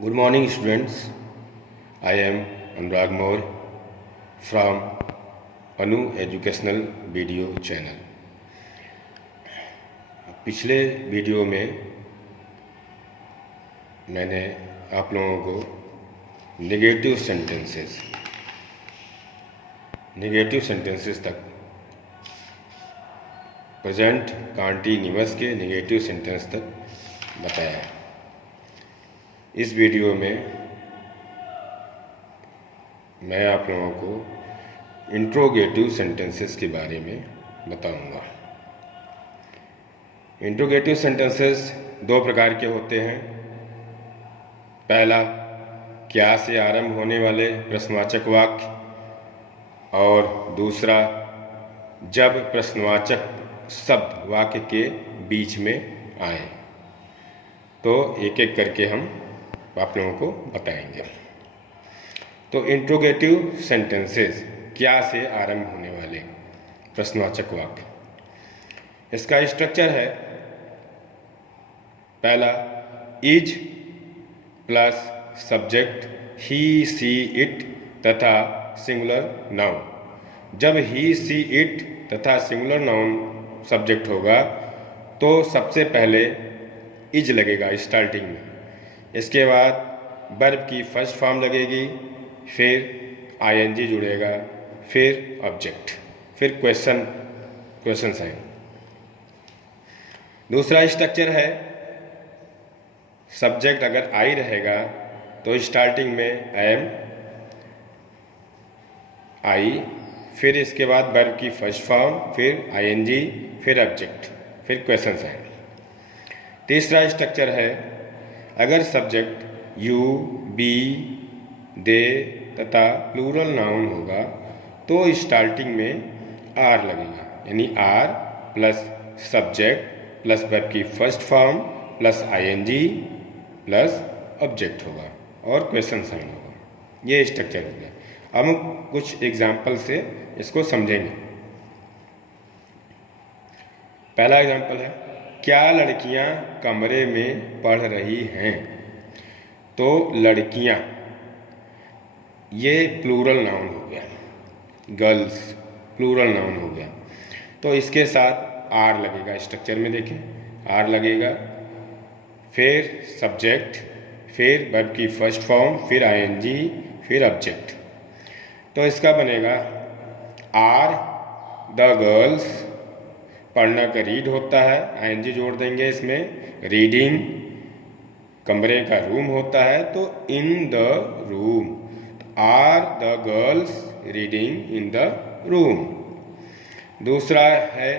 Good morning, students. I am Anurag Moore from Anu Educational Video Channel. पिछले video में मैंने आप लोगों को नेगेटिव सेंटेंसेस तक प्रेजेंट कॉन्टिन्यूअस के नेगेटिव सेंटेंस तक बताया है। इस वीडियो में मैं आप लोगों को इंट्रोगेटिव सेंटेंसेस के बारे में बताऊंगा। इंट्रोगेटिव सेंटेंसेस दो प्रकार के होते हैं। पहला, क्या से आरंभ होने वाले प्रश्नवाचक वाक्य, और दूसरा, जब प्रश्नवाचक शब्द वाक्य के बीच में आए। तो एक एक करके हम आप लोगों को बताएंगे। तो इंट्रोगेटिव सेंटेंसेस, क्या से आरंभ होने वाले प्रश्नवाचक वाक्य, इसका स्ट्रक्चर है। पहला, is plus subject he she it तथा सिंगुलर नाउन। जब ही सी इट तथा सिंगुलर नाउन सब्जेक्ट होगा तो सबसे पहले इज लगेगा स्टार्टिंग में। इसके बाद वर्ब की फर्स्ट फॉर्म लगेगी, फिर आईएनजी जुड़ेगा, फिर ऑब्जेक्ट, फिर क्वेश्चन साइन। दूसरा स्ट्रक्चर है, सब्जेक्ट अगर आई रहेगा तो स्टार्टिंग में एम आई, फिर इसके बाद वर्ब की फर्स्ट फॉर्म, फिर आईएनजी, फिर ऑब्जेक्ट, फिर क्वेश्चन साइन। तीसरा स्ट्रक्चर है, अगर सब्जेक्ट यू, बी, दे तथा प्लूरल नाउन होगा तो स्टार्टिंग में आर लगेगा, यानी are plus subject plus verb की first form plus ING plus object होगा और क्वेश्चन साइन होगा। ये स्ट्रक्चर हो गया। अब हम कुछ एग्जाम्पल से इसको समझेंगे। पहला एग्जाम्पल है, क्या लड़कियां कमरे में पढ़ रही हैं? तो लड़कियां, ये प्लूरल नाउन हो गया, गर्ल्स प्लूरल नाउन हो गया, तो इसके साथ आर लगेगा। स्ट्रक्चर में देखें, आर लगेगा, फिर सब्जेक्ट, फिर वर्ब की फर्स्ट फॉर्म, फिर आईएनजी, फिर ऑब्जेक्ट। तो इसका बनेगा आर द गर्ल्स, पढ़ना का रीड होता है, आईएनजी जोड़ देंगे इसमें। रीडिंग कमरे का रूम होता है, तो in the room, are the girls reading in the room. दूसरा है,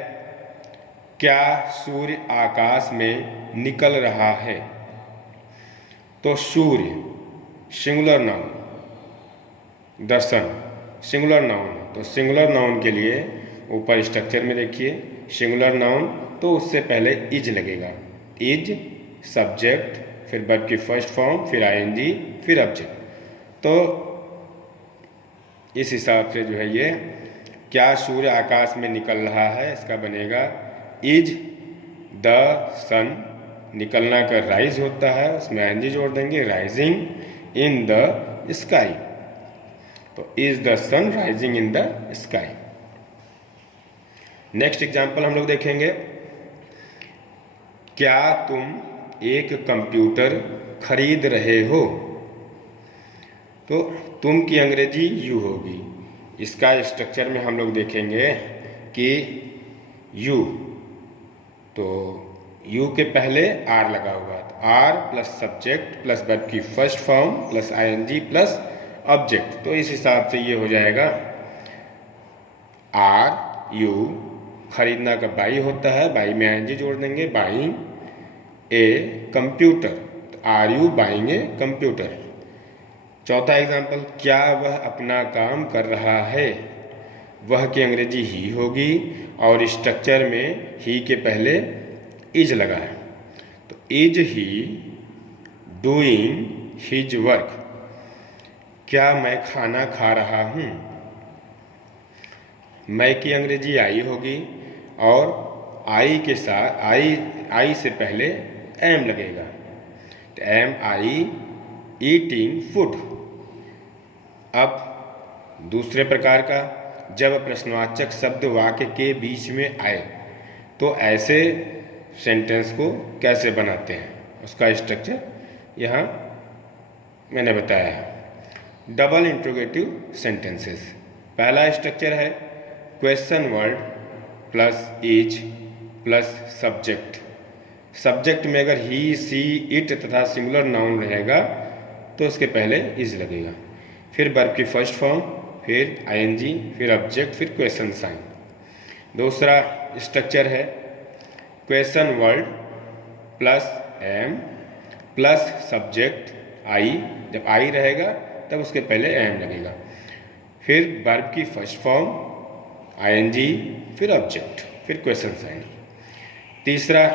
क्या सूर्य आकाश में निकल रहा है? तो सूर्य singular noun, the sun singular noun, तो सिंगुलर नाउन के लिए ऊपर स्ट्रक्चर में देखिए, सिंगुलर नाउन तो उससे पहले इज लगेगा, इज सब्जेक्ट, फिर वर्ब की फर्स्ट फॉर्म, फिर आईएनजी, फिर ऑब्जेक्ट। तो इस हिसाब से जो है ये क्या सूर्य आकाश में निकल रहा है, इसका बनेगा इज द सन, निकलना का राइज होता है, उसमें आईएनजी जोड़ देंगे, राइजिंग इन द स्काई। तो is the sun rising in the sky. Next example हम लोग देखेंगे, क्या तुम एक कंप्यूटर खरीद रहे हो? तो तुम की अंग्रेजी यू होगी। इसका स्ट्रक्चर में हम लोग देखेंगे कि यू, तो यू के पहले आर लगा हुआ, तो are plus subject plus verb की first form plus ING plus object. तो इस हिसाब से ये हो जाएगा आर यू, खरीदना का बाई होता है, बाई में आईएनजी जोड़ देंगे, buying a computer, are you buying a computer. चौथा एग्जाम्पल, क्या वह अपना काम कर रहा है? वह की अंग्रेजी ही होगी और स्ट्रक्चर में ही के पहले इज लगा है, तो is he doing his work? क्या मैं खाना खा रहा हूँ? मैं की अंग्रेजी आई होगी और आई के साथ आई से पहले एम लगेगा, तो एम आई ईटिंग फूड। अब दूसरे प्रकार का, जब प्रश्नवाचक शब्द वाक्य के बीच में आए तो ऐसे सेंटेंस को कैसे बनाते हैं, उसका स्ट्रक्चर यहाँ मैंने बताया है। Double interrogative sentences. पहला स्ट्रक्चर है question word plus is plus subject. Subject में अगर ही, सी, इट तथा सिंगुलर नाउन रहेगा तो उसके पहले इज लगेगा, फिर वर्ब की फर्स्ट फॉर्म, फिर आईएनजी, फिर ऑब्जेक्ट, फिर क्वेश्चन साइन। दूसरा स्ट्रक्चर है question word plus am plus subject I. जब आई रहेगा तब उसके पहले एम लगेगा, फिर वर्ब की फर्स्ट फॉर्म, आईएनजी, फिर ऑब्जेक्ट, फिर क्वेश्चन साइन। तीसरा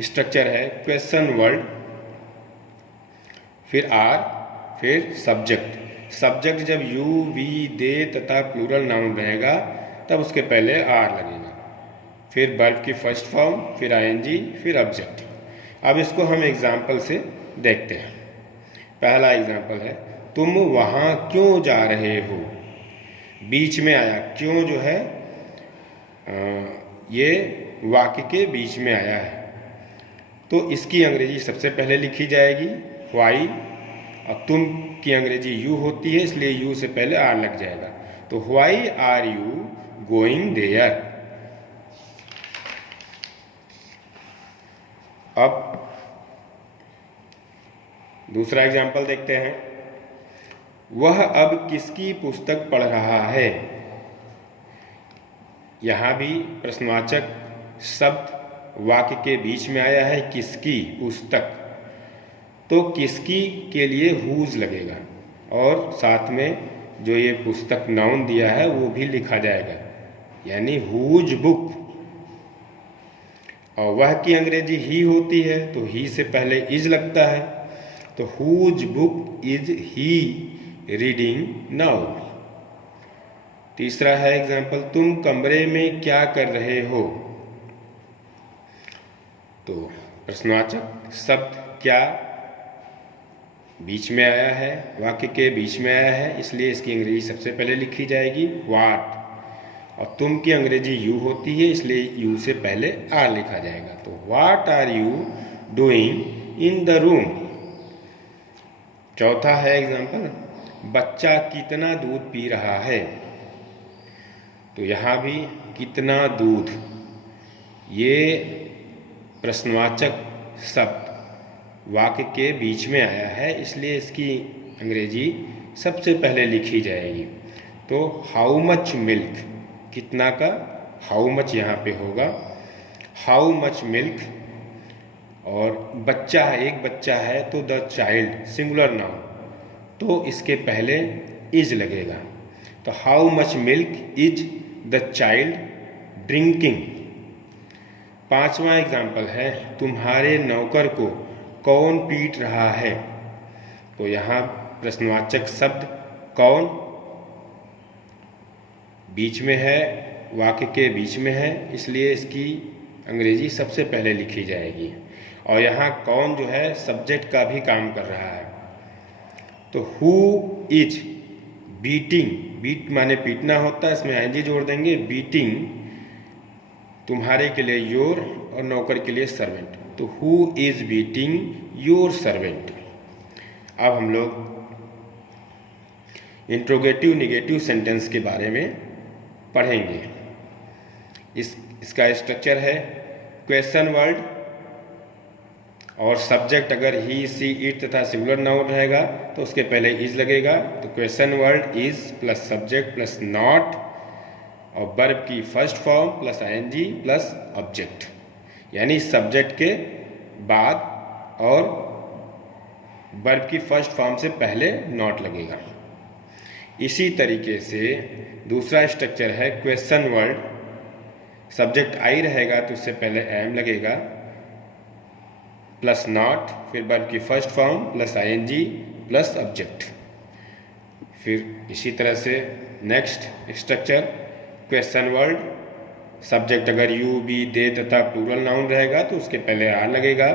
स्ट्रक्चर है क्वेश्चन वर्ड, फिर आर, फिर सब्जेक्ट। सब्जेक्ट जब यू, वी, दे तथा प्लूरल नाउन रहेगा तब उसके पहले आर लगेगा, फिर वर्ब की फर्स्ट फॉर्म, फिर आईएनजी, फिर ऑब्जेक्ट। अब इसको हम एग्जाम्पल से देखते हैं। पहला एग्जाम्पल है तुम वहाँ क्यों जा रहे हो। बीच में आया, क्यों जो है ये वाक्य के बीच में आया है, तो इसकी अंग्रेजी सबसे पहले लिखी जाएगी वाई, और तुम की अंग्रेजी यू होती है इसलिए यू से पहले आर लग जाएगा, तो why are you going there. अब दूसरा एग्जाम्पल देखते हैं। वह अब किसकी पुस्तक पढ़ रहा है। यहाँ भी प्रश्नवाचक शब्द वाक्य के बीच में आया है, किसकी पुस्तक, तो किसकी के लिए हुज लगेगा और साथ में जो ये पुस्तक नाउन दिया है वो भी लिखा जाएगा, यानी हुज बुक। और वह की अंग्रेजी ही होती है तो ही से पहले इज लगता है, तो whose book is he reading now. तीसरा है एग्जाम्पल तुम कमरे में क्या कर रहे हो। तो प्रश्नवाचक शब्द क्या बीच में आया है, वाक्य के बीच में आया है, इसलिए इसकी अंग्रेजी सबसे पहले लिखी जाएगी व्हाट, और तुम की अंग्रेजी यू होती है इसलिए यू से पहले आर लिखा जाएगा, तो what are you doing in the room. चौथा है एग्जाम्पल बच्चा कितना दूध पी रहा है। तो यहाँ भी कितना दूध, ये प्रश्नवाचक शब्द वाक्य के बीच में आया है इसलिए इसकी अंग्रेजी सबसे पहले लिखी जाएगी, तो हाउ मच मिल्क, कितना का हाउ मच यहाँ पे होगा, हाउ मच मिल्क। और बच्चा है, एक बच्चा है तो द चाइल्ड सिंगुलर नाउन, तो इसके पहले इज लगेगा, तो how much milk is the child drinking. पांचवा एग्जाम्पल है तुम्हारे नौकर को कौन पीट रहा है। तो यहाँ प्रश्नवाचक शब्द कौन बीच में है, वाक्य के बीच में है, इसलिए इसकी अंग्रेजी सबसे पहले लिखी जाएगी, और यहाँ कौन जो है सब्जेक्ट का भी काम कर रहा है, तो हु इज बीटिंग, बीट माने पीटना होता है, इसमें आईएनजी जोड़ देंगे, बीटिंग तुम्हारे के लिए योर और नौकर के लिए सर्वेंट, तो who is beating your servant. अब हम लोग इंट्रोगेटिव निगेटिव सेंटेंस के बारे में पढ़ेंगे। इसका स्ट्रक्चर है क्वेश्चन वर्ड और सब्जेक्ट अगर ही, सी, इट तथा सिंगुलर नाउन रहेगा तो उसके पहले इज लगेगा, तो question word is plus subject plus not, और वर्ब की first form plus ING plus object, यानी सब्जेक्ट के बाद और वर्ब की फर्स्ट फॉर्म से पहले नॉट लगेगा। इसी तरीके से दूसरा स्ट्रक्चर है क्वेश्चन वर्ड, सब्जेक्ट आई रहेगा तो उससे पहले एम लगेगा प्लस नॉट, फिर वर्ब की first form plus ING plus object. फिर इसी तरह से next structure question word, subject अगर यू, बी, दे तथा प्लूरल नाउन रहेगा तो उसके पहले आर लगेगा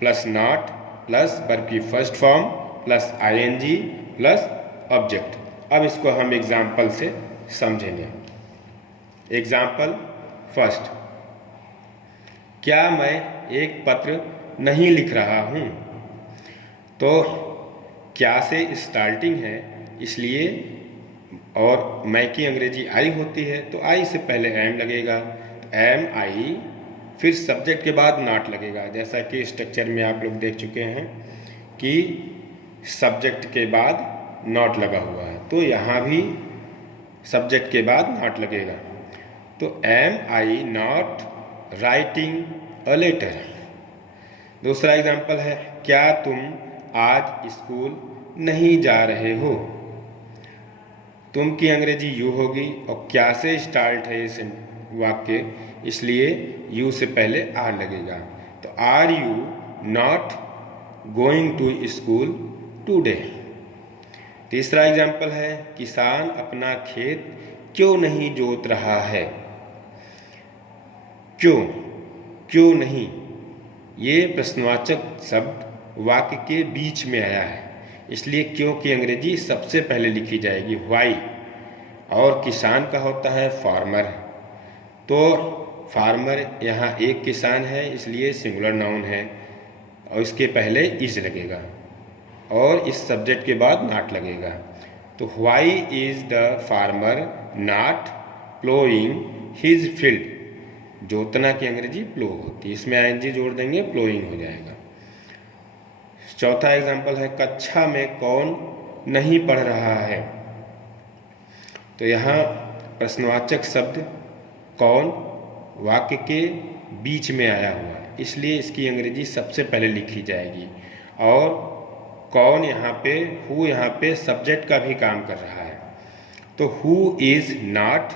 प्लस नॉट, प्लस वर्ब की first form plus ING plus object. अब इसको हम एग्जाम्पल से समझेंगे। एग्जाम्पल फर्स्ट, क्या मैं एक पत्र नहीं लिख रहा हूँ? तो क्या से स्टार्टिंग है इसलिए, और मैं की अंग्रेजी आई होती है तो आई से पहले एम लगेगा, एम आई, फिर सब्जेक्ट के बाद नॉट लगेगा। जैसा कि स्ट्रक्चर में आप लोग देख चुके हैं कि सब्जेक्ट के बाद नॉट लगा हुआ है, तो यहाँ भी सब्जेक्ट के बाद नॉट लगेगा। तो am I not writing a letter. दूसरा एग्जाम्पल है, क्या तुम आज स्कूल नहीं जा रहे हो? तुम की अंग्रेजी यू होगी और क्या से स्टार्ट है इस वाक्य, इसलिए यू से पहले आर लगेगा। तो are you not going to school today. तीसरा एग्जाम्पल है, किसान अपना खेत क्यों नहीं जोत रहा है? क्यों नहीं, ये प्रश्नवाचक शब्द वाक्य के बीच में आया है, इसलिए क्यों की अंग्रेजी सबसे पहले लिखी जाएगी, व्हाई। और किसान का होता है फार्मर, तो फार्मर यहाँ एक किसान है इसलिए सिंगुलर नाउन है और इसके पहले इज लगेगा और इस सब्जेक्ट के बाद नॉट लगेगा। तो why is the farmer not ploughing his field? जोतना की अंग्रेजी प्लो होती है, इसमें आईएनजी जोड़ देंगे, प्लोइंग हो जाएगा। चौथा एग्जाम्पल है, कक्षा में कौन नहीं पढ़ रहा है? तो यहाँ प्रश्नवाचक शब्द कौन वाक्य के बीच में आया हुआ है, इसलिए इसकी अंग्रेजी सबसे पहले लिखी जाएगी। और कौन यहाँ पे, हु यहाँ पे सब्जेक्ट का भी काम कर रहा है, तो who is not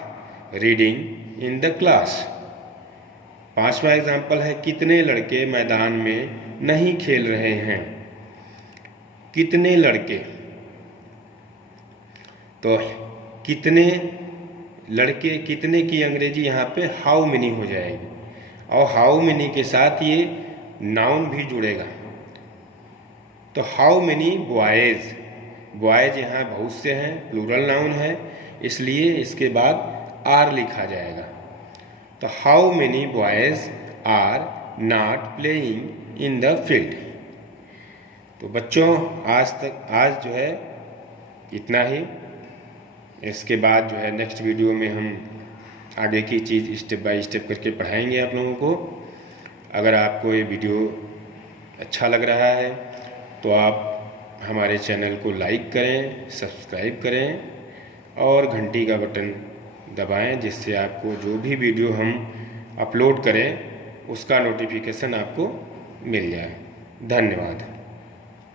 reading in the class. पांचवा एग्जाम्पल है, कितने लड़के मैदान में नहीं खेल रहे हैं? कितने लड़के, तो कितने लड़के, कितने की अंग्रेजी यहाँ पे हाउ मेनी हो जाएगी और हाउ मेनी के साथ ये नाउन भी जुड़ेगा। तो हाउ मेनी बॉयज, बॉयज यहाँ बहुत से हैं, प्लूरल नाउन है, इसलिए इसके बाद आर लिखा जाएगा। तो how many boys are not playing in the field. तो बच्चों आज जो है इतना ही। इसके बाद जो है नेक्स्ट वीडियो में हम आगे की चीज़ स्टेप बाय स्टेप करके पढ़ाएंगे आप लोगों को। अगर आपको ये वीडियो अच्छा लग रहा है तो आप हमारे चैनल को लाइक करें, सब्सक्राइब करें और घंटी का बटन दबाएं, जिससे आपको जो भी वीडियो हम अपलोड करें उसका नोटिफिकेशन आपको मिल जाए। धन्यवाद।